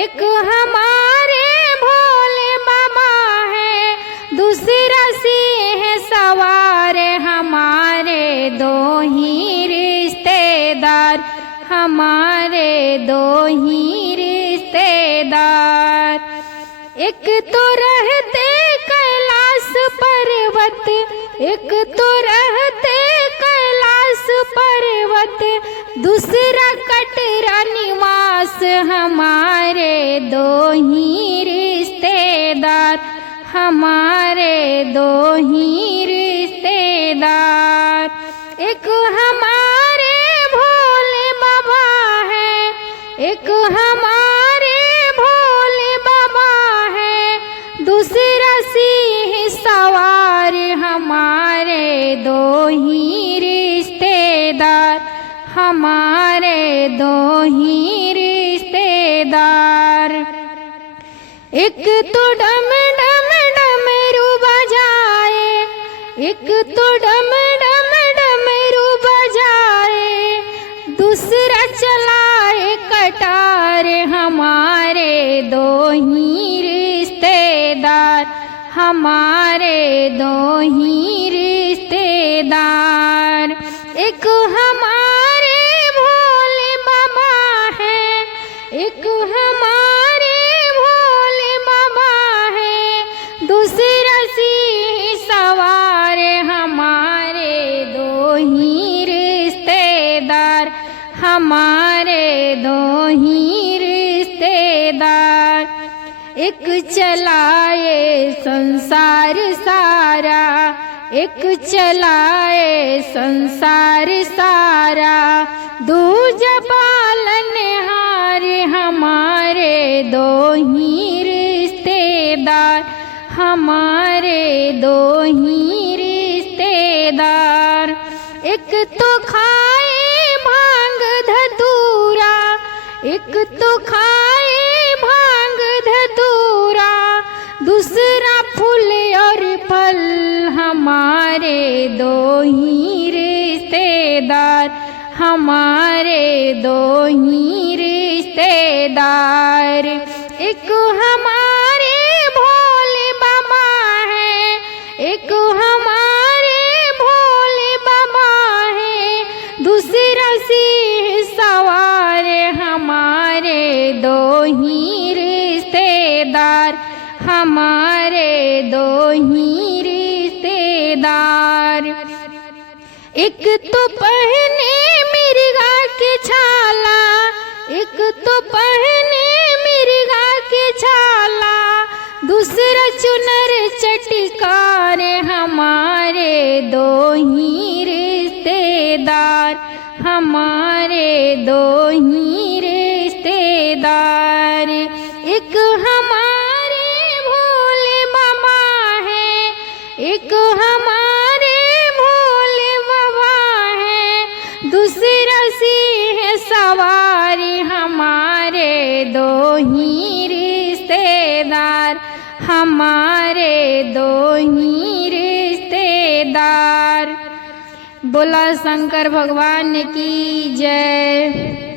एक हमारे भोले बाबा है, दूसरा सिंह सवार, हमारे दो ही रिश्तेदार, हमारे दो ही रिश्तेदार। एक तो रहते कैलाश पर्वत, एक तो रहते कैलाश पर्वत, दूसरा कटरा निवास, हमारे दो ही रिश्तेदार, हमारे दो ही रिश्तेदार। एक हमारे भोले बाबा है, एक हमारे भोले बाबा है, दूसरा सिंह सवार, हमारे दो ही रिश्तेदार, हमारे दो ही रिश्तेदार। एक तो डम डम डमरू बजाए, एक तो डम डम डमरू बजाए, दूसरा चलाए कटार, हमारे दो ही रिश्तेदार, हमारे दो ही रिश्तेदार। एक हमारे भोले बाबा है, एक हमारे भोले बाबा है, दूसरा सिंह सवार, हमारे दो ही रिश्तेदार, हमारे दो ही रिश्तेदार। एक चलाए संसार सारा, एक चलाए संसार सारा, दूजा पालनहार, हमारे दो ही रिश्तेदार, हमारे दो ही रिश्तेदार। एक तो खाए भांग धतूरा, एक तो खाए भांग धतूरा, दूसरा फूल और फल, हमारे दो ही रिश्तेदार, हमारे दो ही रिश्तेदार। एक हमारे भोले बाबा है, एक हमारे भोले बाबा है, दूसरा सिंह सवार, हमारे दो ही रिश्तेदार, हमारे दो ही रिश्तेदार। एक तो पहने मिर्गा के छाला, एक तो पहने मिर्गा के छाला, दूसरा चुनर चटकार, हमारे दो ही रिश्तेदार, हमारे दो ही रिश्तेदार। एक हमारे भोले बाबा है, एक हमारे भोले बाबा है, दूसरा सिंह सवार, हमारे दो ही रिश्तेदार, हमारे दो ही रिश्तेदार। बोला शंकर भगवान की जय।